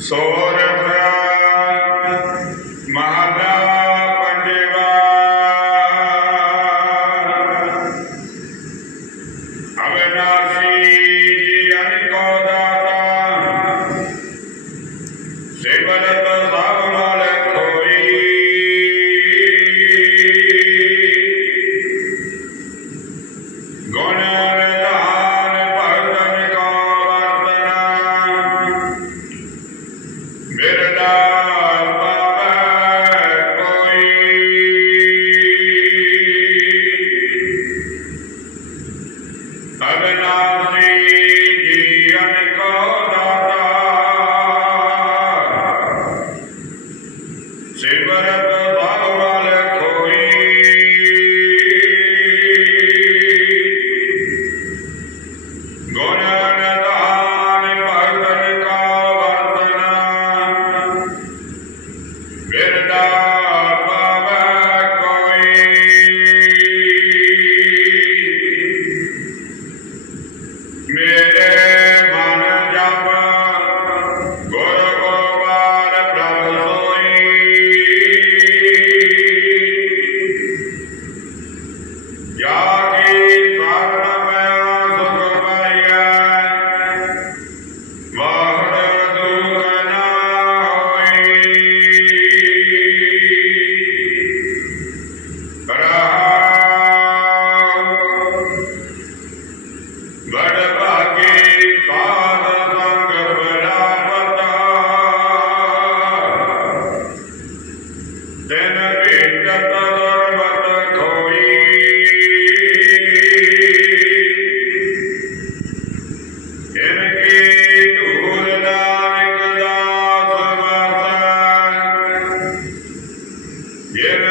Sorath Sagana Sri Bien.